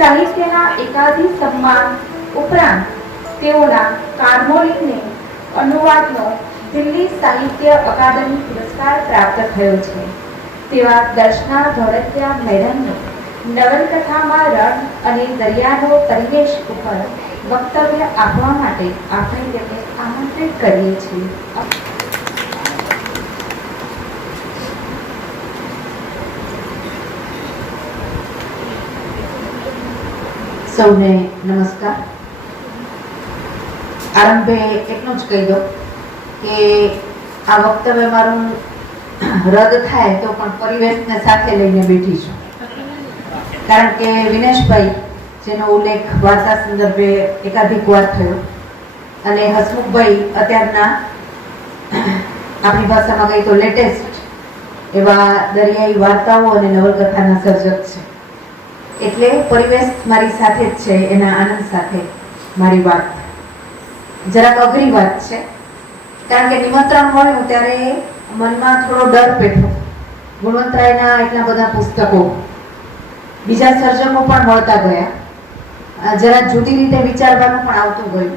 સાહિત્યના એકાધી સન્માન ઉપરાંત તેઓના કાર્મોલીને અનુવાદનો દિલ્હી સાહિત્ય અકાદમી પુરસ્કાર પ્રાપ્ત થયો છે. તેવા દર્શના ધોળકિયા મેડમને નવલકથામાં રણ અને દરિયાનો પરિવેશ ઉપર વક્તવ્ય આપવા માટે આપણે તેમને આમંત્રિત કરીએ છીએ. સૌને નમસ્કાર. આરંભે એટલું જ કહી દો કે આ વક્તવ્ય મારું રદ થાય તો પણ પરિવેશને સાથે લઈને બેઠી છું, કારણ કે વિનેશભાઈ જેનો ઉલ્લેખ વાર્તા સંદર્ભે એકાધિક વાર થયો અને હસમુખભાઈ અત્યારના આપણી ભાષામાં કહી તો લેટેસ્ટ એવા દરિયાઈ વાર્તાઓ અને નવલકથાના સર્જક છે. એટલે પરિવેશ મારી સાથે જ છે. એના આનંદ સાથે મારી વાત જરાક અઘરી વાત છે, કારણ કે નિમંત્રણ મળ્યું ત્યારે મનમાં થોડો ડર પેઠો. ગુણવંતરાયના એટલા બધા પુસ્તકો, બીજા સર્જકો પણ મળતા ગયા, જરા જુદી રીતે વિચારવાનું પણ આવતું ગયું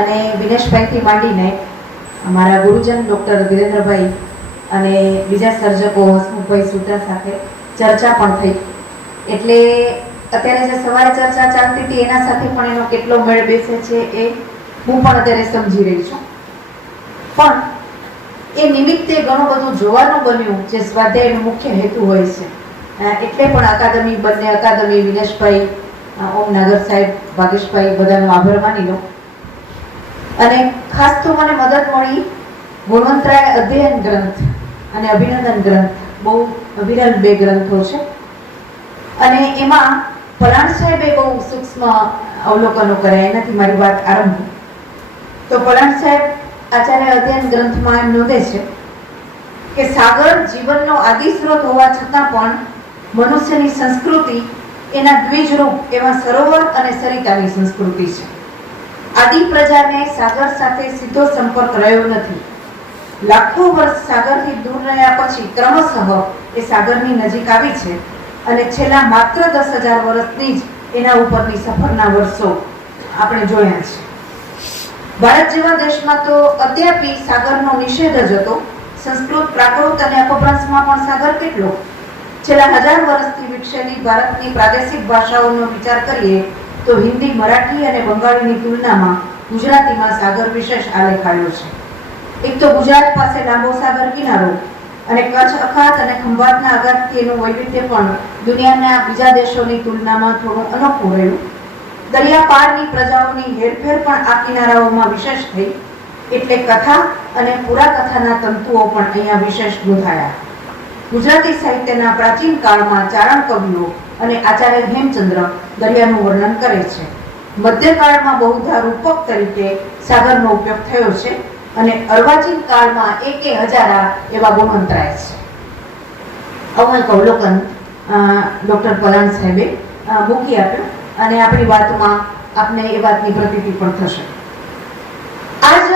અને વિનેશભાઈથી માંડીને અમારા ગુરુજન ડૉક્ટર વિરેન્દ્રભાઈ અને બીજા સર્જકો હસમુખભાઈ સુતા સાથે ચર્ચા પણ થઈ. એટલે અત્યારે જે સવારે ચર્ચા ચાલતી હતી એના સાથે પણ એનો કેટલો મેળ બેસે છે એ હું પણ અત્યારે સમજી રહી છું. પણ એ નિમિત્તે ઘણું બધું જોવાનું બન્યું જે સ્વાધ્યાયનો મુખ્ય હેતુ હોય છે. એટલે પણ અકાદમી, બંને અકાદમી, વિનેશભાઈ, ઓમ નાગર સાહેબ, ભાગેશભાઈ, બધાનો આભાર માની લો. અને ખાસ તો મને મદદ મળી ગુણવંતરાય અધ્યયન ગ્રંથ અને અભિનંદન ગ્રંથ, બહુ વિરલ બે ગ્રંથો છે અને એમાં પલાણ સાહેબે બહુ સૂક્ષ્મ અવલોકનો કર્યા. એનાથી મારી વાત આરંભ. તો પલાણ સાહેબ આચાર્ય અધ્યયન ગ્રંથમાં એમ નોંધે છે કે સાગર જીવનનો આદિ સ્ત્રોત હોવા છતાં પણ મનુષ્યની સંસ્કૃતિ એના દ્વિજરૂપ એવા સરોવર અને સરિતાની સંસ્કૃતિ છે. આદિ પ્રજાને સાગર સાથે સીધો સંપર્ક રહ્યો નથી. લાખો વર્ષ સાગરથી દૂર રહ્યા પછી ક્રમશઃ એ સાગરની નજીક આવી છે અને છેલ્લા માત્ર 10,000 વર્ષની જ એના ઉપરની સફરના વર્ષો આપણે જોયા છે. ભારત જેવા દેશમાં તો અદ્યાપી સાગરનો નિષેધ જ હતો. સંસ્કૃત, પ્રાકૃત અને અપભ્રંશમાં પણ સાગર કેટલો. છેલ્લા 1000 વર્ષથી વિકસેલી ભારતની પ્રાદેશિક ભાષાઓનો વિચાર કરીએ તો હિન્દી, મરાઠી અને બંગાળીની તુલનામાં ગુજરાતીમાં સાગર વિશેષ આલેખાયો છે. એક તો ગુજરાત પાસે લાંબો સાગર કિનારો અને કચ્છ અખાત અને ખંભાતના અગાતથી એનું વૈવિધ્ય પણ દુનિયાના બીજા દેશોની તુલનામાં થોડું અનોખું રહ્યું. દરિયા પારની પ્રજાઓની હેરફેર પણ આ કિનારાઓમાં વિશેષ થઈ, એટલે કથા અને પુરાકથાના તંતુઓ પણ અહીંયા વિશેષ ગોઠાયા. ગુજરાતી સાહિત્યના પ્રાચીન કાળમાં ચારણ કવિઓ અને આચાર્ય હેમચંદ્ર દરિયાનું વર્ણન કરે છે. મધ્યકાળમાં બહુધા રૂપક તરીકે સાગરનો ઉપયોગ થયો છે અને અર્વાચીન કાળમાં એકે હજારા એવા ગુણવંતરાય છે. આવું એક અવલોકન ડૉક્ટર પલાણ સાહેબે મૂકી આપ્યું અને આપણી વાતમાં આપને એ વાતની પ્રતીતિ પણ થશે. આ જ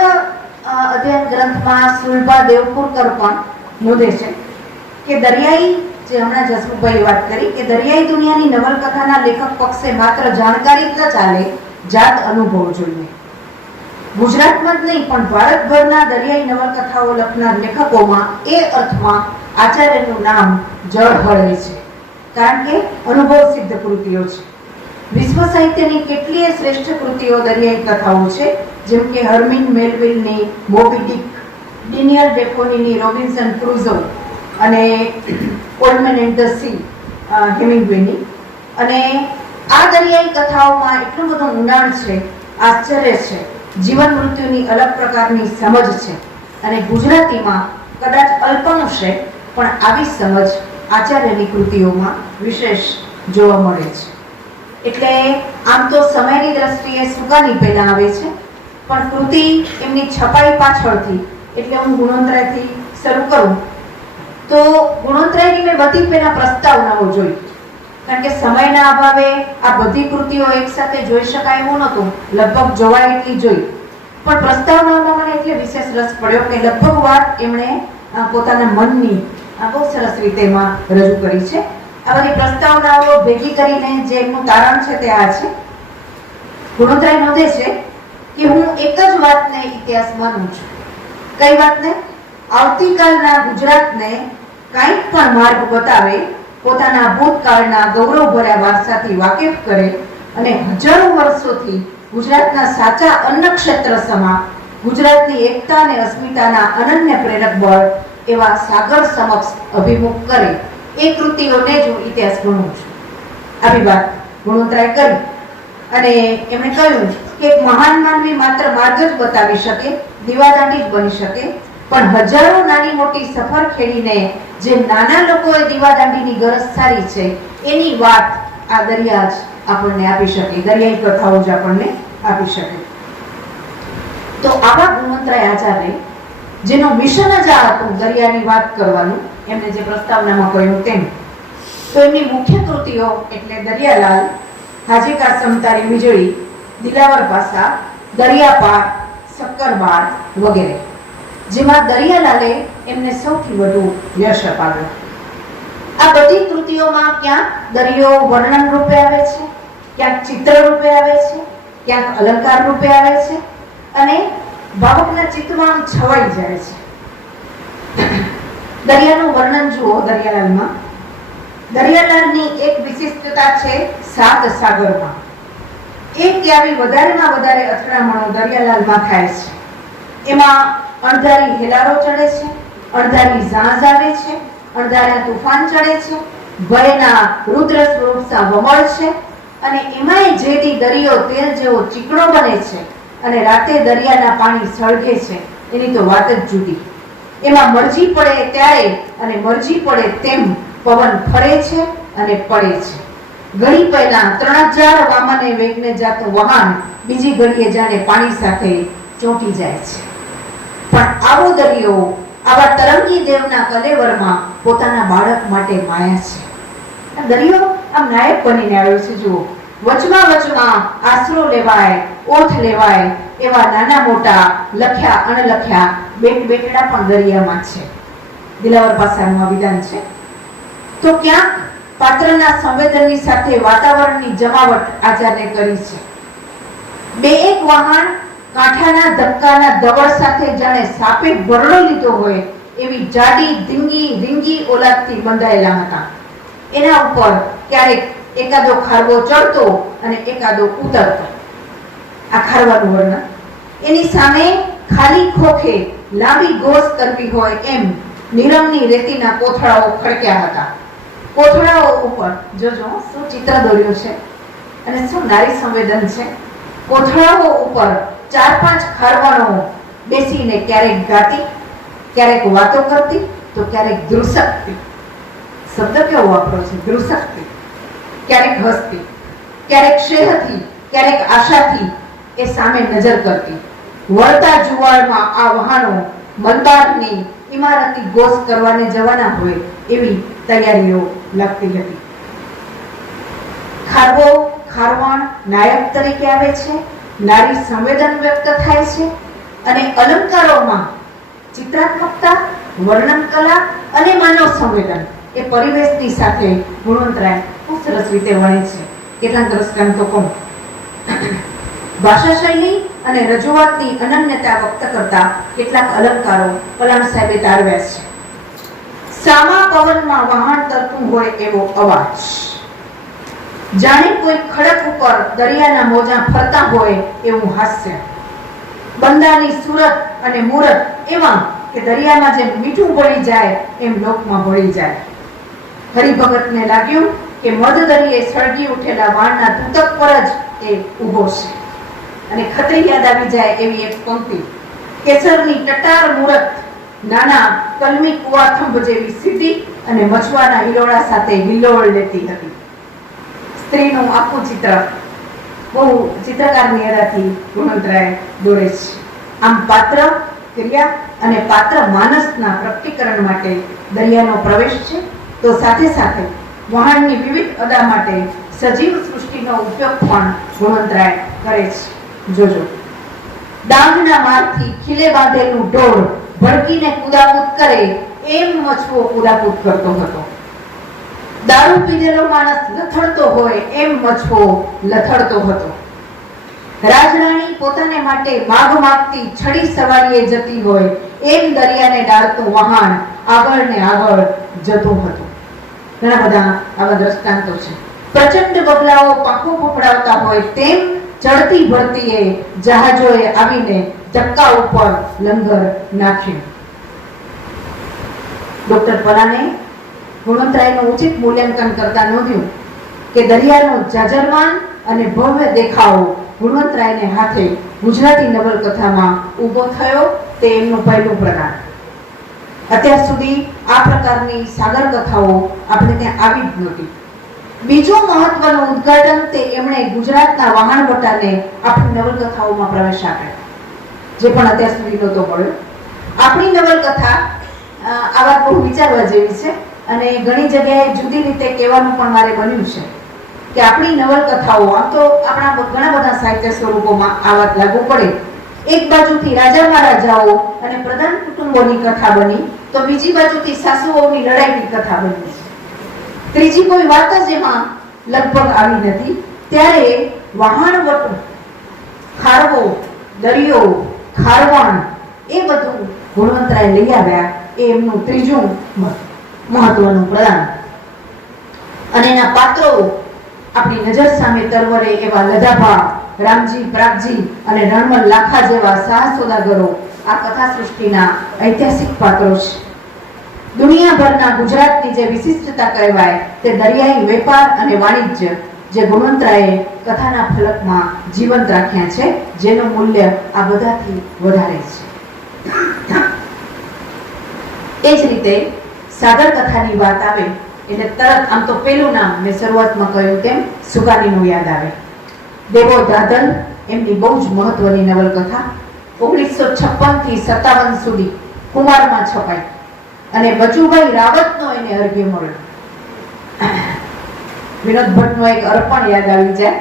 અધ્યયન ગ્રંથમાં સુલભા દેવપુરકર પણ નોંધે છે કે દરિયાઈ, જે હમણાં જસમુખભાઈએ વાત કરી કે દરિયાઈ દુનિયાની નવલકથાના લેખક પક્ષે માત્ર જાણકારી જ ન ચાલે, જાત અનુભવ જોઈએ. ગુજરાતમાં જ નહીં પણ ભારતભરના દરિયાઈ નવલકથાઓ લખનાર લેખકોમાં એ અર્થમાં આચાર્યનું નામ જળહળે છે, કારણ કે અનુભવ સિદ્ધ કૃતિઓ છે. વિશ્વ સાહિત્યની કેટલીય શ્રેષ્ઠ કૃતિઓ દરિયાઈ કથાઓ છે, જેમ કે હર્મિન મેલવિલની મોબી ડિક, ડેનિયલ ડેફોનીની રોબિન્સન ક્રુઝો અને ઓલ્ડમેન એન્ડ ધ સી હેમિંગ્વેની. અને આ દરિયાઈ કથાઓમાં એટલું બધું ઊંડાણ છે, આશ્ચર્ય છે, જીવન મૃત્યુની અલગ પ્રકારની સમજ છે અને ગુજરાતીમાં કદાચ અલ્પંશે પણ આવી સમજ આચાર્યની કૃતિઓમાં વિશેષ જોવા મળે છે. એટલે આમ તો સમયની દ્રષ્ટિએ સુકાની પહેલા આવે છે, પણ કૃતિ એમની છપાઈ પાછળથી, એટલે હું ગુણવંતરાયથી શરૂ કરું તો ગુણવંતરાયની મેં બધી પહેલા પ્રસ્તાવનાઓ જોઈ, કારણ કે સમયના અભાવે આ બધી કૃતિઓ એકસાથે જોઈ શકાય એવું નહોતું. લગભગ જોવાય એટલી જોઈ, પણ પ્રસ્તાવનાઓમાં મને એટલે વિશેષ રસ પડ્યો કે લગભગ વાત એમણે પોતાના મનની બહુ સરસ રીતે એમાં રજૂ કરી છે આ બધી પ્રસ્તાવનાઓ ભેગી કરીને જે એમનું તારણ છે તે આ છે. ગુણોત્તરાય નોંધે છે કે હું એક જ વાતને ઇતિહાસ માનું છું. કઈ વાતને? આવતીકાલના ગુજરાતને કાંઈક પણ માર્ગ બતાવે, પોતાના ભૂતકાળના ગૌરવભર્યા વારસાથી વાકેફ કરે અને હજારો વર્ષોથી ગુજરાતના સાચા અન્નક્ષેત્ર સમા ગુજરાતની એકતા અને અસ્મિતાના અનન્ય પ્રેરક બળ એવા સાગર સમક્ષ અભિમુખ કરે, એ કૃતિઓને જ હું ઇતિહાસ ગણું છું. આવી વાત ગુણોત્તરાય કરી અને એમણે કહ્યું કે એક મહાન માનવી માત્ર માર્ગ જ બતાવી શકે, દીવાદાંડી જ બની શકે, પણ હજારો નાની મોટી સફર ખેડીને જે નાના લોકોએ દીવાદાંડીની ગરજ સારી છે એની વાત આ દરિયા જ આપણને આપી શકે, દરિયાઈ કથાઓ જ આપણને આપી શકે. તો આવા ગુણવંતરાય આચાર્ય જેનું મિશન જ આ હતું દરિયાની વાત કરવાનું, એમને જે પ્રસ્તાવનામાં કહ્યું તેમ, તો એમની મુખ્ય કૃતિઓ એટલે દરિયાલાલ, હાજી કાસમ તારી વીજળી, દિલાવર પાસા, દરિયાપાર, શક્કરબાળ વગેરે, જેમાં દરિયાલાલે એમને સૌથી વધુ યશ અપાવ્યો. આ બધી કૃતિઓમાં ક્યાંક દરિયો વર્ણન રૂપે આવે છે, ક્યાંક ચિત્ર રૂપે આવે છે, ક્યાંક અલંકાર રૂપે આવે છે અને ભાવકના ચિત્તમાં આમ છવાઈ જાય છે. દરિયાનું વર્ણન જુઓ દરિયાલાલમાં. દરિયાલાલની એક વિશિષ્ટતા છે સાત સાગરમાં. એક કે આવી વધારેમાં વધારે અથડામણો દરિયાલાલમાં થાય છે. એમાં અણધારી હેલારો ચડે છે, અણધારી ઝાંઝ આવે છે, અણધારા તુફાન ચડે છે, ભયના રુદ્ર સ્વરૂપ સા વમળ છે અને એમાંય જેથી દરિયો તેલ જેવો ચીકણો બને છે અને રાતે દરિયાના પાણી સળગે છે એની તો વાત જ જુદી. એમાં મરજી પડે ત્યારે અને મરજી પડે તેમ પવન ફરે છે અને પડે છે. ઘડી પહેલા 3000 વામને વેગને જાતું વહાણ બીજી ઘડીએ જાણે પાણી સાથે ચોંટી જાય છે. પણ આવો દરિયો આવા તરંગી દેવના કલેવરમાં પોતાના બાળક માટે માયા છે. આ દરિયો આમ નાયક બનીને આવ્યો છે. જુઓ, વચમાં વચમાં આશરો લેવાય, ઓઠ લેવાય એવા નાના મોટા લખ્યા અણલખ્યા બેટડા પણ દરિયામાં છે. દિલાવર પાસાનું આ વિધાન છે. તો ક્યાંક પાત્રના સંવેદનની સાથે વાતાવરણની જમાવટ આચાર્ય કરી છે. બે એક વહાણ કાંઠાના ધક્કાના દવડ સાથે જાણે સાપે ભરડો લીધો હોય એવી જાડી ધીંગી રીંગી ઓલાદથી બંધાયેલા હતા. એના ઉપર ક્યારેક એકાદો ખારવો ચડતો અને એકાદો ઉતરતો. આ ખારવાનું વર્ણન. એની સામે ખાલી ખોખે લાંબી ગોસ કરવી હોય એમ નિરમની રેતીના કોથળાઓ ખડક્યા હતા. કોથળાઓ ઉપર જોજો શું ચિત્ર દોર્યું છે અને શું નારી સંવેદન છે. કોથળાઓ ઉપર 4-5 ખારવાનો બેસીને ક્યારેક ગાતી, ક્યારેક વાતો કરતી તો ક્યારેક દ્રુસકતી. શબ્દ કેવો વાપરો છે, દ્રુસકતી. ક્યારેક હસતી, ક્યારેક શેહથી, ક્યારેક આશાથી એ સામે નજર કરતી. વળતા જુવાળમાં આ વહાણો મલબારની ઇમારતી ગોસ કરવાને જવાના હોય એવી તૈયારીઓ લાગતી હતી. ખારવો ખારવાણ નાયક તરીકે આવે છે, નારી સંવેદન વ્યક્ત થાય છે અને અલંકારોમાં ચિત્રાત્મકતા, વર્ણન કલા અને માનવ સંવેદન એ પરિવેશની સાથે ગુણવંતરાય ખૂબ સરસ રીતે વણે છે. કેટલાક દ્રષ્ટાંતો કહું. ભાષા શૈલી અને રજૂઆતની અનન્યતા વ્યક્ત કરતા કેટલાક અલંકારો પલાણ સાહેબે તારવ્યા છે. સામા પવનમાં વહાણ તરતું હોય એવો અવાજ, જાણે કોઈ ખડક ઉપર દરિયાના મોજા ફરતા હોય એવું હાસ્ય, બંદાની સુરત અને મૂરત એવા કે દરિયામાં જેમ મીઠું ભળી જાય એમ લોકમાં ભળી જાય. હરિભગતને લાગ્યું કે મધ દરિયે સળગી ઉઠેલા વાણના તૂતક પર જ એ ઊભો છે અને ખતરી યાદ આવી જાય એવી એક પંક્તિ. કેસરની ટટાર મૂરત નાના કલમી કુવાથંભ જેવી સીધી અને મછવાના હિલોળા સાથે હિલોળ લેતી હતી. સ્ત્રીનું આખું ચિત્ર બહુ ચિત્રકારની અડાથી ગુણવંતરાય દોરે છે. આમ પાત્ર ક્રિયા અને પાત્ર માનસના પ્રકટીકરણ માટે દરિયાનો પ્રવેશ છે, તો સાથે સાથે વહાણની વિવિધ અદા માટે સજીવ સૃષ્ટિનો ઉપયોગ પણ ગુણવંતરાય કરે છે. જોજો, ડાંગના મારથી ખીલે બાંધેલું ઢોળ ભડકીને કુદાકૂદ કરે એમ મછવો કુદાકૂદ કરતો હતો. દારૂ પીધેલો માણસ લથડતો હોય એમ મછવો લથડતો હતો. રાજરાણી પોતાને માટે માગ માગતી છડી સવારીએ જતી હોય એમ દરિયાને ડાળતું વહાણ આગળ ને આગળ જતું હતું. ઘણા બધા આવા દ્રષ્ટાંતો છે. પ્રચંડ બગલાઓ પાંખો ફફડાવતા હોય તેમ ચડતી ભરતીએ જહાજોએ આવીને ચક્કા ઉપર લંગર નાખ્યું. ડોક્ટર પરાને ગુણવંતરાયનું ઉચિત મૂલ્યાંકન કરતા નોંધ્યું કે દરિયાનો જાજરમાન અને ભવ્ય દેખાવ ગુણવંતરાયને હાથે ગુજરાતી નવલકથામાં ઊભો થયો તે એમનું પહેલું પ્રદાન. અત્યાર સુધી આ પ્રકારની સાગર કથાઓ આપણે ત્યાં આવી જ નહોતી. બીજું મહત્વનું ઉદ્ઘાટન તે એમણે ગુજરાતના વહાણવટાને આપણી નવલકથાઓમાં પ્રવેશ આપ્યો, જે પણ અત્યાર સુધી નહોતો મળ્યો. આપણી નવલકથા આ વાત બહુ વિચારવા જેવી છે અને ઘણી જગ્યાએ જુદી રીતે કહેવાનું પણ મારે બન્યું છે કે આપણી નવલકથાઓ આમ તો આપણા ઘણા બધા સાહિત્ય સ્વરૂપોમાં આ વાત લાગુ પડે. એક બાજુથી રાજા મહારાજાઓ અને પ્રધાન કુટુંબોની કથા બની તો બીજી બાજુથી સાસુઓની લડાઈની કથા બની. ત્રીજી કોઈ વાત જ એમાં લગભગ આવી નથી. ત્યારે વહાણવટો, ખારવો, દરિયો, ખારવણ એ બધું ગુણવંતરાય લઈ આવ્યા. એ એમનું ત્રીજું મહત્વનું પ્રદાન. અને એના પાત્રો આપણી નજર સામે તરવરે એવા લધાભા, રામજી, પ્રાગજી અને રણમલ લાખા જેવા સાહસ સોદાગરો આ કથા સૃષ્ટિના ઐતિહાસિક પાત્રો છે. દુનિયાભરના ગુજરાતની જે વિશિષ્ટતા કહેવાય તે દરિયાઈ વેપાર અને વાણિજ્ય જે ગુણવંતરાયે કથાના ફલકમાં જીવંત રાખ્યા છે, જેનું મૂલ્ય આ બધાથી વધારે છે. એ જ રીતે સાગર કથાની વાત આવે એટલે તરત આમ તો પેલું નામ મેં શરૂઆતમાં કહ્યું તેમ સુગાનીનું યાદ આવે. દેવો દાદલ એમની બહુ જ મહત્વની નવલકથા 1956 થી 57 સુધી કુમારમાં છપાઈ અને બચુભાઈ રાવતનો એને અર્ઘ્ય મળ્યો. વિનોદ ભટ્ટનો એક અર્પણ યાદ આવી જાય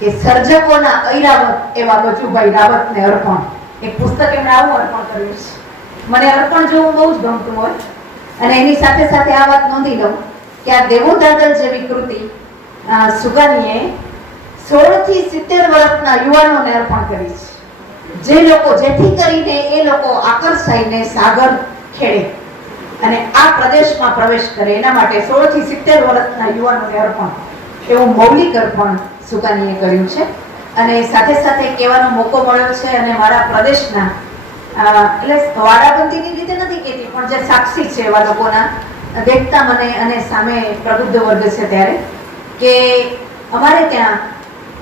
કે સર્જકોના ઐરાવત એવા બચુભાઈ રાવતને અર્પણ. એક પુસ્તક એમણે આવું અર્પણ કર્યું છે. મને અર્પણ જોવું બહુ જ ગમતું હોય અને એની સાથે સાથે આ વાત નોંધી લઉં કે આ દેવો દાદલ જેવી કૃતિ સુગાનીએ 16 થી 70 વર્ષના યુવાનોને અર્પણ કરી છે, જે લોકો જેથી કરીને એ લોકો આકર્ષાઈને સાગર ખેડે અને આ પ્રદેશમાં પ્રવેશ કરે એના માટે 16 થી 70 વર્ષના યુવાનોને અર્પણ એવું મૌલિક અર્પણ સુગાનીએ કર્યું છે. અને સાથે સાથે કહેવાનો મોકો મળ્યો છે અને મારા પ્રદેશના એટલે વાડાબંધીની રીતે નથી કહેતી પણ જે સાક્ષી છે એવા લોકોના દેખતા મને અને સામે પ્રબુદ્ધ વર્ગ છે ત્યારે કે અમારે ત્યાં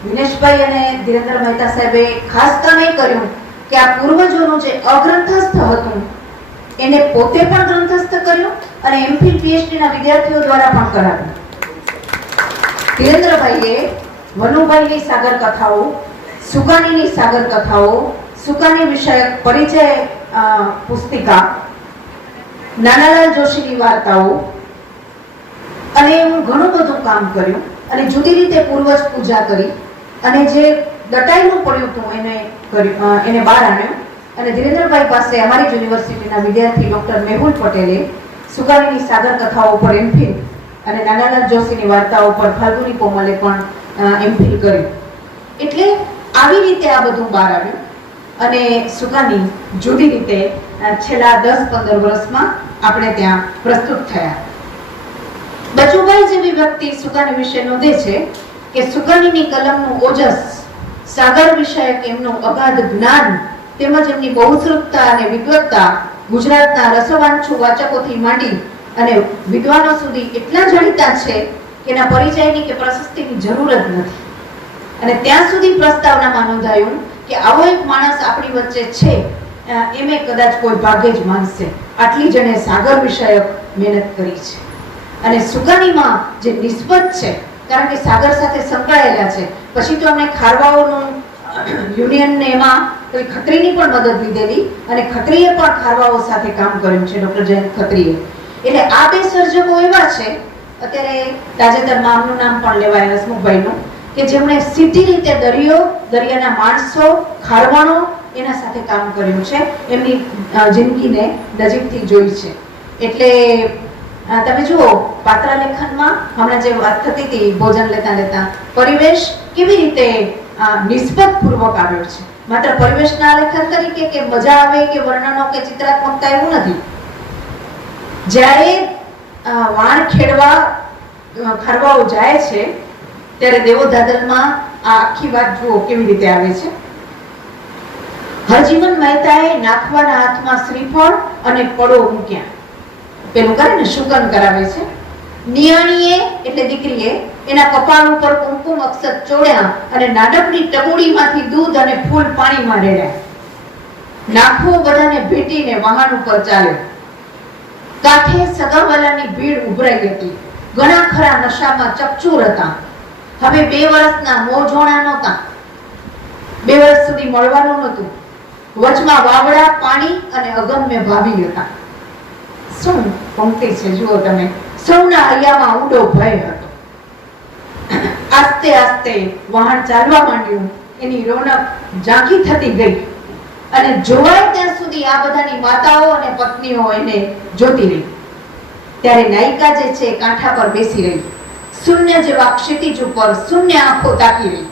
વિનેશભાઈ અને ધીરેન્દ્ર મહેતા સાહેબે ખાસ કામ એ કર્યું કે આ પૂર્વજોનું જે અગ્રંથસ્થ હતું એને પોતે પણ ગ્રંથસ્થ કર્યું અને એમફિલ પીએચડી ના વિદ્યાર્થીઓ દ્વારા પણ કરાવ્યું. ધીરેન્દ્રભાઈએ વનુભાઈની સાગર કથાઓ, સુગાનીની સાગર કથાઓ, સુગાની વિષયક પરિચય પુસ્તિકા, નાનાલાલ જોશીની વાર્તાઓ અને એવું ઘણું બધું કામ કર્યું અને જુદી રીતે પૂર્વજ પૂજા કરી અને જે દટાઈનું પડ્યું હતું એને બહાર આવ્યું. અને ધીરેન્દ્રભાઈ પાસે અમારી યુનિવર્સિટીના વિદ્યાર્થી ડોક્ટર મેહુલ પટેલે સુગાનીની સાગર કથાઓ પર એમફિલ અને નાનાલાલ જોશીની વાર્તાઓ પર ફાલ્ગુની કોમલે પણ એમફિલ કર્યું. એટલે આવી રીતે આ બધું બહાર આવ્યું અને સુગાની જુદી રીતે છેલ્લા 10-15 વર્ષમાં આપણે ત્યાં પ્રસ્તુત થયા. બચુભાઈ જેવી વ્યક્તિ સુગાની વિશે નોંધે છે કે સુગાનીની કલમનું ઓજસ, સાગર વિષયક એમનું અગાધ જ્ઞાન તેમજ એમની બહુશ્રુતતા અને વિદ્વત્તા ગુજરાતના રસવાંચુ વાચકોથી માંડી અને વિદ્વાનો સુધી એટલા જાણીતા છે કે એના પરિચયની કે પ્રશસ્તિની જરૂર જ નથી. અને ત્યાં સુધી પ્રસ્તાવનામાં નોંધાયું કે આવો એક માણસ આપણી વચ્ચે છે એમે કદાચ કોઈ ભાગ્યે જ માનશે. આટલી જણે સાગર વિષયક મહેનત કરી છે. અને સુગાનીમાં જે નિસ્બત છે, કારણ કે સાગર સાથે સંકળાયેલા છે, પછી તો અમે ખારવાઓનું યુનિયનને એમાં ખત્રીની પણ મદદ લીધેલી અને ખત્રીએ પણ ખારવાઓ સાથે કામ કર્યું છે, ડોક્ટર જયંત ખત્રીએ. એટલે આ બે સર્જકો એવા છે, અત્યારે તાજેતરમાં આમનું નામ પણ લેવાય હસમુખભાઈનું, કે જેમણે સીધી રીતે દરિયો, દરિયાના માણસો, ખારવાણો એના સાથે કામ કર્યું છે, એમની જિંદગીને નજીકથી જોઈ છે. એટલે તમે જુઓ પાત્ર લેખનમાં હમણાં જે વાત થતી હતી ભોજન લેતા લેતા પરિવેશ કેવી રીતે નિસ્બત પૂર્વક આવ્યો છે. માત્ર પરિવેશના લેખન તરીકે કે મજા આવે કે વર્ણનો કે ચિત્રાત્મકતા એવું નથી. જ્યારે વાણ ખેડવા ખારવાઓ જાય છે ત્યારે દેવોદાદલમાં આ આખી વાત જુઓ કેવી રીતે આવે છે. હરજીવન મહેતાએ નાખવાના હાથમાં શ્રીફળ અને પડો મૂક્યા. પેલું કરે ને શુકન કરાવે છે. નિયાણીએ એટલે દીકરીએ એના કપાળ ઉપર કુમકુમ અક્ષત ચોડ્યા અને નાનકડી ટબુડીમાંથી દૂધ અને ફૂલ પાણીમાં રેડ્યા. નાખવો બધાને ભેટીને વાહન ઉપર ચાલ્યો. કાંઠે સગાવાલાની ભીડ ઉભરાઈ હતી. ઘણા ખરા નશામાં ચકચૂર હતા. હવે 2 વર્ષના મોજોણા નહોતા. 2 વર્ષ સુધી મળવાનું નહોતું. વચમાં વાવડા, પાણી અને અગમ્ય ભાભી હતા. શું પંક્તિ છે જુઓ તમે. સૌના હૈયામાં ઊંડો ભય હતો. આસ્તે આસ્તે વાહન ચાલવા માંડ્યું. એની રોનક ઝાંખી થતી ગઈ અને જોવાય ત્યાં સુધી આ બધાની માતાઓ અને પત્નીઓ એને જોતી રહી. ત્યારે નાયિકા જે છે કાંઠા પર બેસી રહી. શૂન્ય જેવા ક્ષિતિજ ઉપર શૂન્ય આંખો તાકી રહી.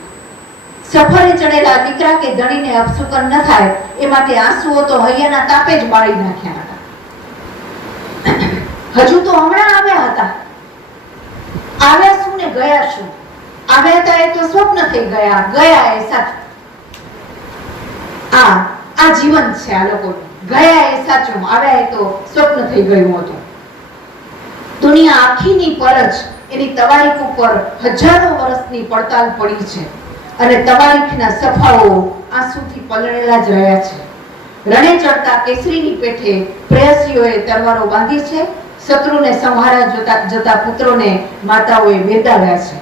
સફરે ચડેલા દીકરા કે ધણીને અપસુકન ન થાય એ માટે આંસુઓ તો હૈયાના તાપે જ બાળી નાખ્યા હતા. હજુ તો હમણાં આવ્યા હતા. આવ્યા શું ને ગયા શું? આવ્યા હતા એ તો સ્વપ્ન થઈ ગયા. ગયા એ સાચું. આ જીવન છે આ લોકોનું. ગયા એ સાચું, આવ્યા એ તો સ્વપ્ન થઈ ગયું હતું. દુનિયા આખીની પર જ એની તવારીખ ઉપર હજારો વર્ષની પડતાલ પડી છે અને તવારીખના સફાઓ આંસુથી પલળેલા જ રહ્યા છે. રણે ચડતા કેસરીની પેઠે પ્રેયસીઓએ તલવારો બાંધી છે. શત્રુને સંહારા જતા પુત્રોને માતાઓએ વેદાવ્યા છે.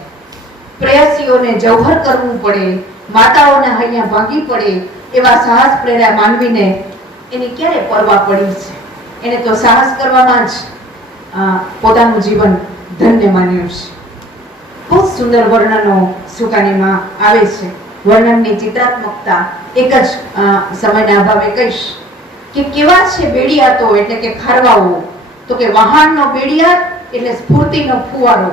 પ્રેયસીઓને જૌહર કરવું પડે, માતાઓના હૈયા ભાંગી પડે એવા સાહસ પ્રેર્યા માનવીને એની ક્યારે પરવા પડી છે? એને તો સાહસ કરવામાં જ પોતાનું જીવન ધન્ય માન્યું છે. બહુ સુંદર વર્ણનો સુકાનીમાં આવે છે. વર્ણનની ચિત્રાત્મકતા એક જ સમયના અભાવે કહીશ કે કેવા છે બેડિયાતો એટલે કે ખારવાઓ. તો કે વહાણનો બેડિયાત એટલે સ્ફૂર્તિનો ફુવારો.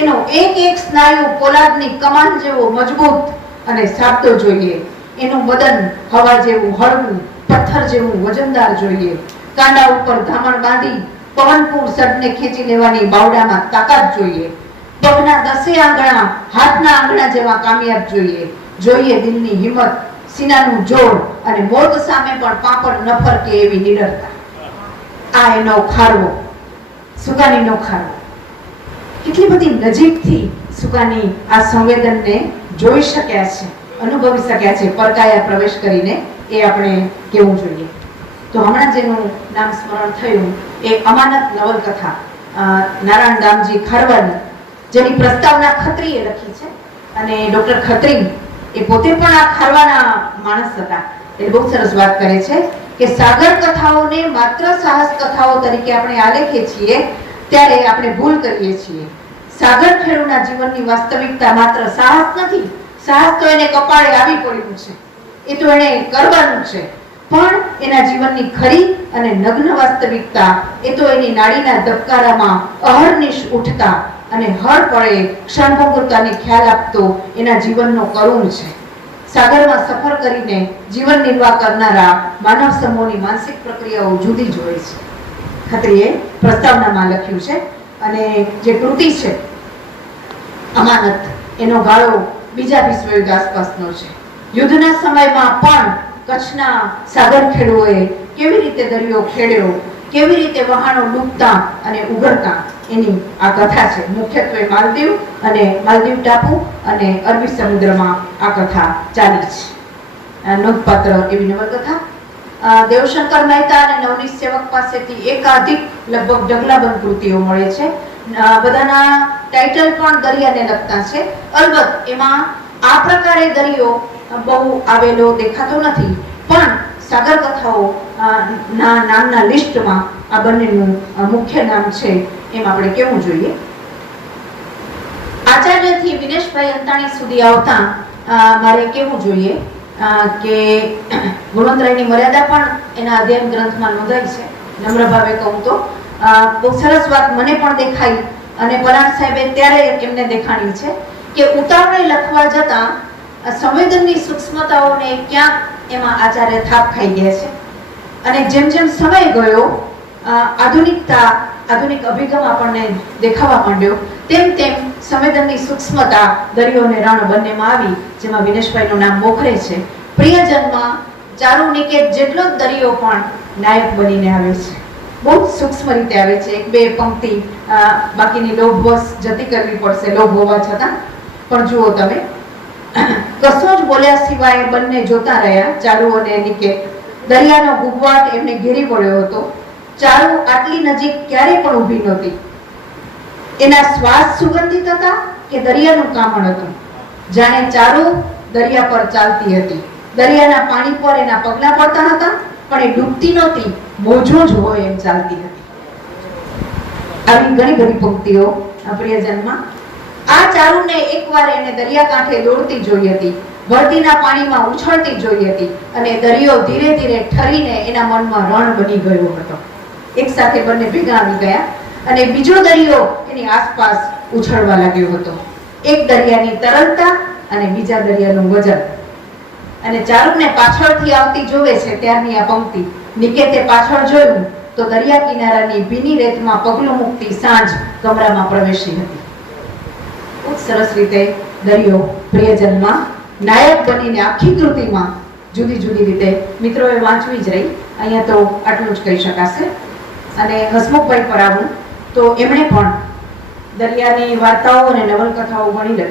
એનો એક એક સ્નાયુ પોલાદની કમાન જેવો મજબૂત અને સાબતો જોઈએ. એનું બદન હવા જેવું હળવું, પથ્થર જેવું વજનદાર જોઈએ. કાંડા ઉપર ધામણ બાંધી પવનપૂર સડને ખેંચી લેવાની બાવડામાં તાકાત જોઈએ. પગના 10 આંગણા હાથના આંગણા જેવા કામયાબ જોઈએ. જોઈએ દિલની હિંમત, સીનાનું જોર અને મોત સામે પણ પાપડ ન ફરકે એવી નિડરતા. આ એનો ખારવો, સુકાનીનો ખારવો. કેટલી બધી નજીકથી સુકાની આ સંવેદનને જોઈ શક્યા છે, અનુભવી શક્યા છે પરકાયા પ્રવેશ કરીને. એ આપણે કેવું જોઈએ. તો હમણાં જેનું નામ સ્મરણ થયું એ અમાનત નવલકથા નારાયણ દામજી ખારવાની, જેની પ્રસ્તાવના ખત્રીએ લખી છે. અને ડોક્ટર ખત્રી એ પોતે પણ આ ખારવાના માણસ હતા. એ બહુ સરસ વાત કરે છે કે સાગર કથાઓને માત્ર સાહસ કથાઓ તરીકે આપણે આલેખીએ છીએ ત્યારે આપણે ભૂલ કરીએ છીએ. સાગર ખેડૂના જીવનની વાસ્તવિકતા માત્ર સાહસ નથી. સાહસ તો એને કપાળે આવી પડ્યું છે, એ તો એને કરવાનું છે. પણ એના જીવનની ખરી અને નગ્ન વાસ્તવિકતા એ તો એની નાડીના ધબકારામાં અહર્નિશ ઉઠતા અને હર પળે ક્ષણભંગુરતાને ખ્યાલ આપતો એના જીવનનો કરુણ છે. સાગરમાં સફર કરીને જીવન નિર્વાહ કરનારા માનવ સમૂહની માનસિક પ્રક્રિયાઓ જુદી જ હોય છે. ખત્રીએ પ્રસ્તાવનામાં લખ્યું છે. અને જે કૃતિ છે અમાનત, એનો ગાળો બીજા વિશ્વયુદ્ધ આસપાસનો છે. યુદ્ધના સમયમાં પણ કચ્છના સાગર ખેડૂઓએ કેવી રીતે દરિયો ખેડ્યો, કેવી રીતે વહાણો ડૂબતા અને ઉઘડતા, એની આ કથા છે. મુખ્યત્વે માલદીવ અને માલદીવ ટાપુ અને અરબી સમુદ્રમાં આ કથા ચાલી છે. નોંધપાત્ર એવી નવલકથા. દેવશંકર મહેતા અને નવનીત સેવક પાસેથી એકાધિક લગભગ ઢગલાબંધ કૃતિઓ મળે છે. બધાના ટાઇટલ પણ દરિયાને લગતા છે. અલબત્ત એમાં આ પ્રકારે દરિયો બહુ આવેલો દેખાતો નથી, પણ સાગર કથાઓ ના નામના લિસ્ટમાં આ બંનેનું મુખ્ય નામ છે એમ આપણે કેવું જોઈએ. આચાર્યથી વિનેશભાઈ અંતાણી સુધી આવતા મારે કેવું જોઈએ કે ગુણવંતરાયની મર્યાદા પણ એના અધ્યયન ગ્રંથમાં નોંધાઈ છે. નમ્ર ભાવે કહું તો બહુ સરસ વાત મને પણ દેખાઈ અને પરાણ સાહેબે ત્યારે એમને દેખાણી છે કે ઉતાવળે લખવા જતાં સંવેદનની સૂક્ષ્મતાઓને ક્યાંક એમાં આચાર્ય થાપ ખાઈ ગયા છે અને જેમ જેમ સમય ગયો આધુનિક અભિગમ આપણને દેખાવા માંડ્યો તેમ તેમ સંવેદનની સૂક્ષ્મતા દરિયો અને રણ બંનેમાં આવી, જેમાં વિનેશભાઈનું નામ મોખરે છે. પ્રિયજનમાં ચારુ નિકેત જેટલો જ દરિયો પણ નાયક બનીને આવે છે. બહુ જ સૂક્ષ્મ રીતે આવે છે. એક બે પંક્તિ બાકીની લોભવશ જતી કરવી પડશે, લોભ હોવા છતાં પણ જુઓ તમે, કશું જ બોલ્યા સિવાય બંને જોતા રહ્યા ચારુ અને નિકેત. દરિયાનો ગુગવાટ એમને ઘેરી પડ્યો હતો. ચારુ આટલી નજીક ક્યારેય પણ ઊભી નહોતી. એના શ્વાસ સુગંધિત હતા કે દરિયાનું કામણ હતું. જાણે ચારુ દરિયા પર ચાલતી હતી. દરિયાના પાણી પર એના પગલા પડતા હતા, પણ એ ડૂબતી નહોતી, મોજો જ હોય એમ ચાલતી હતી. આવી ઘણી બધી પંક્તિઓ પ્રિયજનમાં. આ ચારુને એકવાર એને દરિયા કાંઠે દોડતી જોઈ હતી, વરદીના પાણીમાં ઉછળતી જોઈ હતી અને દરિયો ધીરે ધીરે ઠરીને એના મનમાં રણ બની ગયો હતો. એક સાથે બંને ભેગા આવી ગયા અને બીજો દરિયો એની આસપાસ ઉછળવા લાગ્યો હતો. એક દરિયાની તરલતા અને બીજા દરિયાનું વજન. અને ચારુને પાછળથી આવતી જોવે છે ત્યારની આ પંક્તિ. નિકેતે પાછળ જોયું તો દરિયા કિનારાની ભીની રેતમાં પગલું મૂકતી સાંજ કમરામાં પ્રવેશી હતી. ખૂબ સરસ રીતે દરિયો પ્રિયજનમાં નાયક બનીને આખી કૃતિમાં જુદી જુદી રીતે મિત્રોએ વાંચવી જ રહી. અહીંયા તો આટલું જ કહી શકાશે. અને હસમુખભાઈ પર આવું તો એમણે પણ દરિયાની વાર્તાઓ અને નવલકથાઓ ઘણી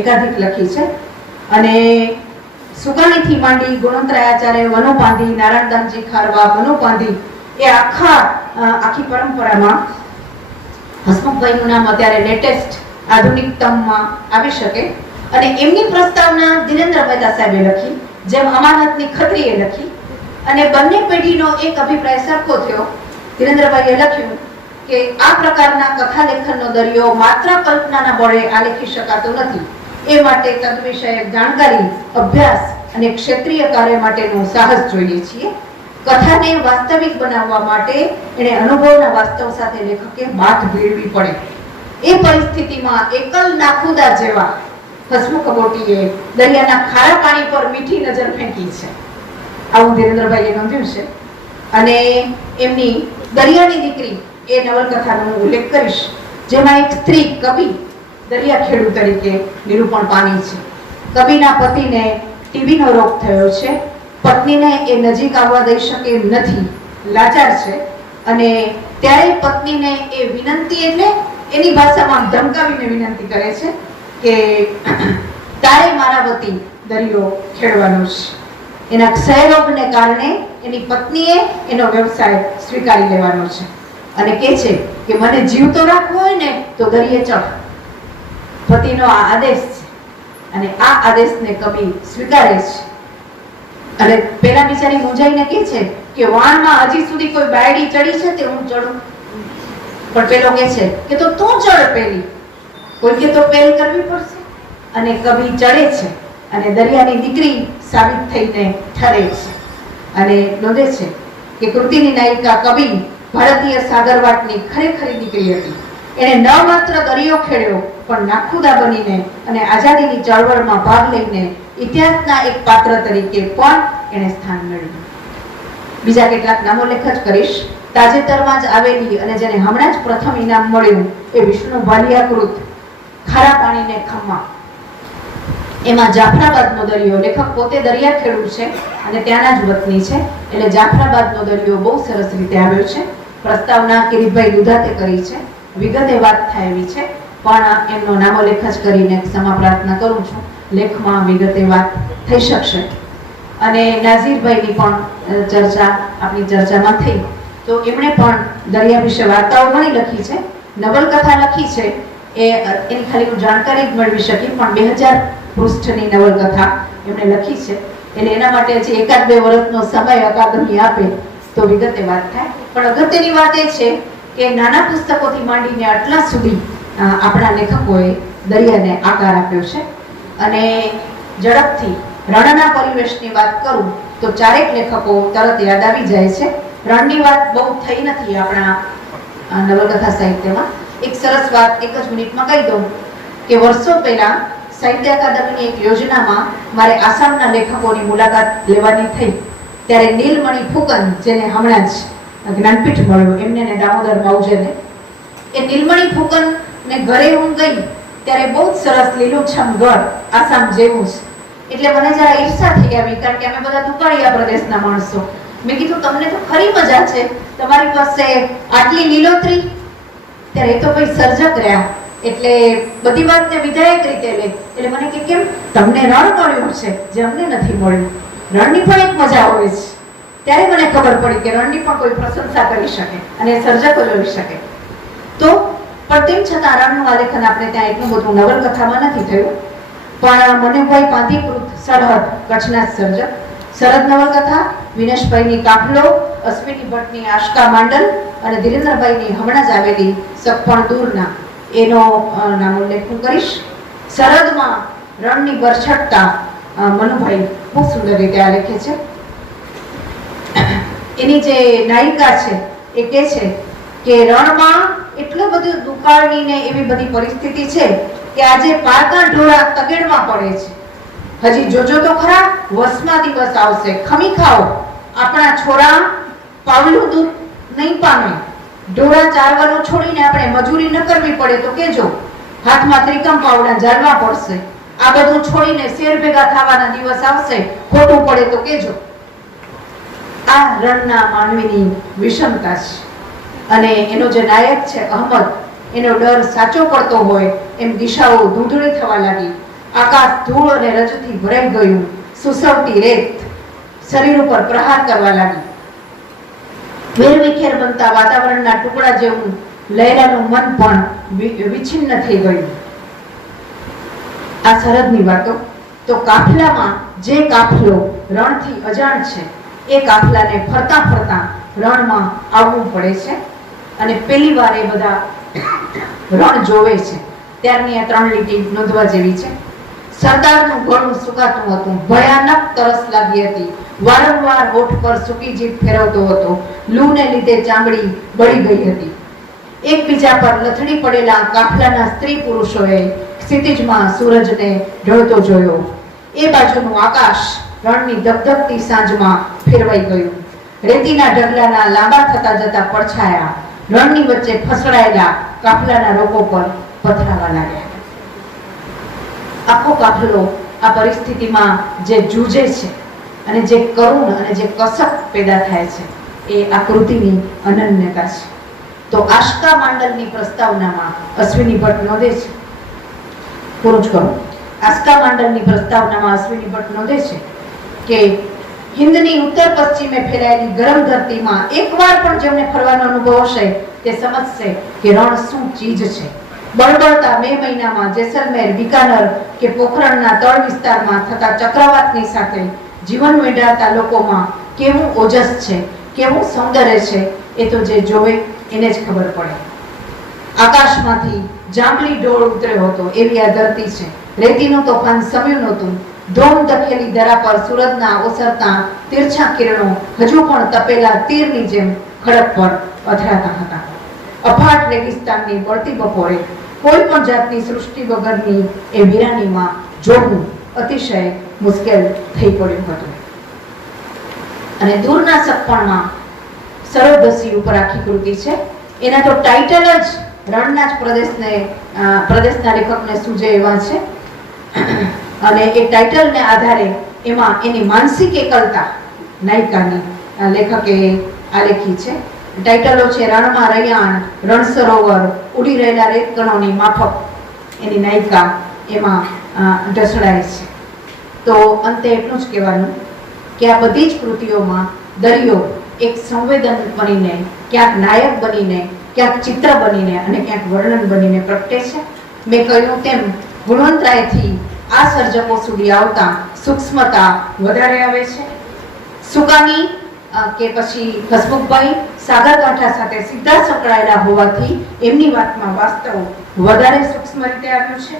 એકાધિક લખી છે. અને સુગાણીથી માંડી ગુણવંતરાયાચાર્ય, વનોપાંધી, નારાયણદાસજી ખારવા, વનોપાંધી, એ આખી પરંપરામાં હસમુખભાઈનું નામ અત્યારે લેટેસ્ટ આધુનિકતમમાં આવી શકે. અને એમની પ્રસ્તાવના ધીરેન્દ્ર મહેતા સાહેબે લખી, જેમ અમાનતની ખત્રીએ લખી. અને બંને પેઢીનો એક અભિપ્રાય સરખો થયો. ધીરેન્દ્રભાઈએ લખ્યું કે આ પ્રકારના કથા લેખનનો દરિયો માત્ર કલ્પનાના બળે આલેખી શકાતો નથી. એ માટે તદ્વિષયક જાણકારી, અભ્યાસ અને ક્ષેત્રીય કાર્ય માટેનું સાહસ જોઈએ છીએ. કથાને વાસ્તવિક બનાવવા માટે એને અનુભવના વાસ્તવ સાથે લેખકે બાથ ભેળવી પડે. એ પરિસ્થિતિમાં એકલ નાખુદા જેવા હસમુખ બોટીએ દરિયાના ખારા પાણી પર મીઠી નજર ફેંકી છે. આવું ધીરેન્દ્રભાઈએ નોંધ્યું છે. અને એમની દરિયાની દીકરી એ નવલકથાનો હું ઉલ્લેખ કરીશ, જેમાં એક સ્ત્રી કવિ દરિયા ખેડૂ તરીકે નિરૂપણ પામી છે. કવિના પતિને ટીબીનો રોગ થયો છે. પત્નીને એ નજીક આવવા દઈ શકે એમ નથી, લાચાર છે. અને ત્યારે પત્નીને એ વિનંતી, એટલે એની ભાષામાં ધમકાવીને વિનંતી કરે છે કે તારે મારા વતી દરિયો ખેડવાનો છે. એના ક્ષયરોગને કારણે એની પત્નીએ એનો વ્યવસાય સ્વીકારી લેવાનો છે અને કહે છે કે મને જીવતો રાખવો હોય ને તો દરિયે ચઢ. પતિનો આ આદેશ છે અને આ આદેશને કવિ સ્વીકારે છે. અને પેલા બિચારી મૂંઝાઈને કહે છે કે વાણમાં હજી સુધી કોઈ બાયડી ચડી છે તે હું ચડું. પણ પેલો કહે છે કે તો તું ચડ પેલી, કોઈ કે તો પહેલ કરવી પડશે. અને કવિ ચડે છે અને દરિયાની દીકરી સાબિત થઈને ઠરે છે. અને નોંધે છે કે કૃતિની નાયિકા કવિ ભારતીય સાગરવાટની ખરેખરી દીકરી હતી. એણે ન માત્ર દરિયો ખેડ્યો પણ નાખુદા બનીને અને આઝાદીની ચળવળમાં ભાગ લઈને ઇતિહાસના એક પાત્ર તરીકે પણ એણે સ્થાન મેળવ્યું. બીજા કેટલાક નામો લેખ જ કરીશ. તાજેતરમાં જ આવેલી અને જેને હમણાં જ પ્રથમ ઇનામ મળ્યું એ વિષ્ણુ ભાલિયાકૃત ખારા પાણીને ખમ્મા. એમાં જાફરાબાદનો દરિયો, લેખક પોતે દરિયા ખેડૂત છે અને ત્યાંના જ વતની છે, એટલે જાફરાબાદનો દરિયો બહુ સરસ રીતે આવ્યો છે. પ્રસ્તાવના કિરીટભાઈ દુધાતે કરી છે, વિગતે વાત થાય એવી છે, પણ એમનો નામો લેખ જ કરીને ક્ષમા પ્રાર્થના કરું છું. લેખમાં વિગતે વાત થઈ શકશે. અને નાઝીરભાઈની પણ ચર્ચા આપણી ચર્ચામાં થઈ, તો એમણે પણ દરિયા વિશે વાર્તાઓ ઘણી લખી છે, નવલકથા લખી છે. એની ખાલી હું જાણકારી જ મેળવી શકી, પણ 2000 પૃષ્ઠની નવલકથા એમણે લખી છે. એટલે એના માટે હજી એકાદ બે વર્ષનો સમય અકાદમી આપે તો વિગતે વાત થાય. પણ અગત્યની વાત એ છે કે નાના પુસ્તકોથી માંડીને આટલા સુધી આપણા લેખકોએ દરિયાને આકાર આપ્યો છે. અને ઝડપથી રણના પરિવેશની વાત કરું તો ચારેક લેખકો તરત યાદ આવી જાય છે. રણની વાત બહુ થઈ નથી આપણા નવલકથા સાહિત્યમાં. એક સરસ વાત એક જ મિનિટમાં કહી દઉં કે વર્ષો પહેલા સાહિત્ય અકાદમીની એક યોજનામાં મારે આસામના લેખકોની મુલાકાત લેવાની થઈ. ત્યારે નીલમણિ ફુકન, જેને હમણાં જ જ્ઞાનપીઠ મળ્યો, એમને ને દામોદર માવજેને, એ નીલમણિ ફુકનને ઘરે હું ગઈ ત્યારે બહુ જ સરસ લીલુંછમ ઘર, આસામ જેવું જ. એટલે મને જરા ઈર્ષા થઈ આવી, કારણ કે અમે બધા દુકાળિયા પ્રદેશના માણસો. મેં કીધું તમને તો ખરી મજા છે, તમારી પાસે આટલી લીલોતરી. ત્યારે એ તો ભાઈ સર્જક રહ્યા, એટલે બધી વાતને વિધાયક રીતે લે. એટલે મને કે કેમ તમને રણ મળ્યું છે જે અમને નથી મળ્યું? રણની પણ એક મજા હોય છે. ત્યારે મને ખબર પડી કે રણની પણ કોઈ પ્રશંસા કરી શકે અને સર્જકો જોઈ શકે. તો પણ તેમ છતાં રણનું આલેખન આપણે ત્યાં એટલું બધું નવલકથામાં નથી થયું. પણ મનુભાઈ પાંધીકૃત સરહદ, કચ્છના સર્જક, સરહદ નવલકથા, વિનેશભાઈની કાફલો, અશ્વિની ભટ્ટની આશકા માંડલ અને ધીરેન્દ્રભાઈની હમણાં જ આવેલી સગપણ દૂરના, એનો નામ ઉલ્લેખ હું કરીશ. સરહદમાં રણની બરછટતા મનુભાઈ ખૂબ સુંદર રીતે આલેખે છે. એની જે નાયિકા છે એ કહે છે કે રણમાં એટલું બધું દુકાળની ને એવી બધી પરિસ્થિતિ છે કે આજે પારકા ઢોળા તગેડમાં પડે છે. હજી જોજો તો ખરા, વસમાં દિવસ આવશે, ખમી ખાઓ, આપણા છોરા પાવલું દૂધ નહીં પામે. ઢોળા ચારવાનું છોડીને આપણે મજૂરી ન કરવી પડે તો કેજો, હાથમાં ત્રિકમ પાવડા ઝાડવા પડશે. આ બધું છોડીને શેર ભેગા થવાના દિવસ આવશે, ખોટું પડે તો કેજો. આ રણના માનવીની વિષમતા છે. અને એનો જે નાયક છે અહમદ, એનો ડર સાચો પડતો હોય એમ દિશાઓ ધૂંધળી થવા લાગી. આકાશ ધૂળ અને રજથી ભરાઈ ગયું. સુસવતી રેત શરીર ઉપર પ્રહાર કરવા લાગી. વેરવિખેર બનતા વાતાવરણના ટુકડા જેવું લહેરાનું મન પણ વિચ્છિન્ન થઈ ગયું. આ સરહદની વાતો. તો કાફલામાં જે કાફલો રણથી અજાણ છે એ કાફલાને ફરતા ફરતા રણમાં આવવું પડે છે. અને પહેલી વાર એ બધા રણ જોવે છે ત્યારની આ 3 લીટી નોંધવા જેવી છે. સરદારનું ગળું સુકાતું હતું, ભયાનક તરસ લાગી હતી, વારંવાર હોઠ પર સૂકી જીભ ફેરવતો હતો, લૂને લીધે ચામડી બળી ગઈ હતી. એકબીજા પર લથડી પડેલા કાફલાના સ્ત્રી પુરુષોએ ક્ષિતિજમાં સૂરજને ઢળતો જોયો. એ બાજુનું આકાશ રણની ધગધગતી સાંજમાં ફેરવાઈ ગયું. રેતીના ઢગલાના લાંબા થતા જતા પડછાયા રણની વચ્ચે ફસડાયેલા કાફલાના રોકો પર પથરાવા લાગ્યા. આખો કાફલો આ પરિસ્થિતિમાં જે જૂજે છે અને જે કરુણ અને જે કસક પેદા થાય છે એ આ કૃતિની અનન્યતા છે. તો આશકા માંડલની પ્રસ્તાવનામાં અશ્વિની ભટ્ટ નોંધે છે, પૂરું જ કરું, આશકા માંડલની પ્રસ્તાવનામાં અશ્વિની ભટ્ટ નોંધે છે કે હિન્દની ઉત્તર પશ્ચિમે ફેલાયેલી ગરમ ધરતીમાં એકવાર પણ જેમને ફરવાનો અનુભવ હશે તે સમજશે કે રણ શું ચીજ છે. બળબળતા મે મહિનામાં જેસલમેર, બિકાનર કે પોખરણના તળ વિસ્તારમાં થતા ચક્રવાતની સાથે જીવન વેડાતા લોકોમાં કેવું ઓજસ છે, કેવું સૌંદર્ય છે, એ તો જે જોવે એને જ ખબર પડે. આકાશમાંથી જાંબલી ઢોળ ઉતર્યો હતો એવી આ ધરતી છે. રેતીનું તોફાન સમ્યું નહોતું. ધોમ દખેલી ધરા પર સૂરજના ઓસરતા તીરછા કિરણો હજુ પણ તપેલા તીરની જેમ ખડક પર અથડાતા હતા. અફાટ રેગિસ્તાનની બળતી બપોરે કોઈ પણ જાતની સૃષ્ટિ વગરની એ વીરાનીમાં જોવું અતિશય મુશ્કેલ થઈ પડ્યું હતું. અને દૂરના સપણમાં સરોદસી ઉપર આખી કૃતિ છે. એના તો ટાઇટલ જ રણના જ પ્રદેશના લેખકને સૂજે એવા છે. અને એ ટાઇટલને આધારે એમાં એની માનસિક એકલતા નાયિકાની લેખકે આલેખી છે. ટાઇટલો છે રણમાં રૈયાણ, રણ સરોવર, ઉડી રહેલા રેતકણોની માફક એની નાયિકા એમાં ઢસડાય છે. તો અંતે એટલું જ કહેવાનું કે આ બધી જ કૃતિઓમાં દરિયો એક સંવેદન બનીને, ક્યાંક નાયક બનીને, ક્યાંક ચિત્ર બનીને અને ક્યાંક વર્ણન બનીને પ્રગટે છે. મેં કહ્યું તેમ ગુણવંતરાયથી આ સર્જકો સુધી આવતા સૂક્ષ્મતા વધારે આવે છે. સુકાની કે પછી હસમુખભાઈ સાગરકાંઠા સાથે સીધા સંકળાયેલા હોવાથી એમની વાતમાં વાસ્તવ વધારે સૂક્ષ્મ રીતે આવ્યું છે,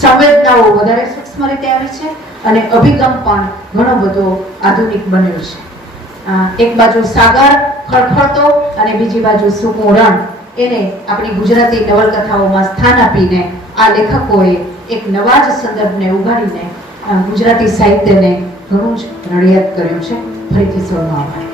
સંવેદનાઓ વધારે સૂક્ષ્મ રીતે આવી છે અને અભિગમ પણ ઘણો બધો આધુનિક બન્યો છે. એક બાજુ સાગર ખળખળતો અને બીજી બાજુ સૂકું રણ, એને આપણી ગુજરાતી નવલકથાઓમાં સ્થાન આપીને આ લેખકોએ એક નવા જ સંદર્ભને ઉઘાડીને ગુજરાતી સાહિત્યને ઘણું જ રળિયાત કર્યું છે. ફરીથી સૌનો આભાર.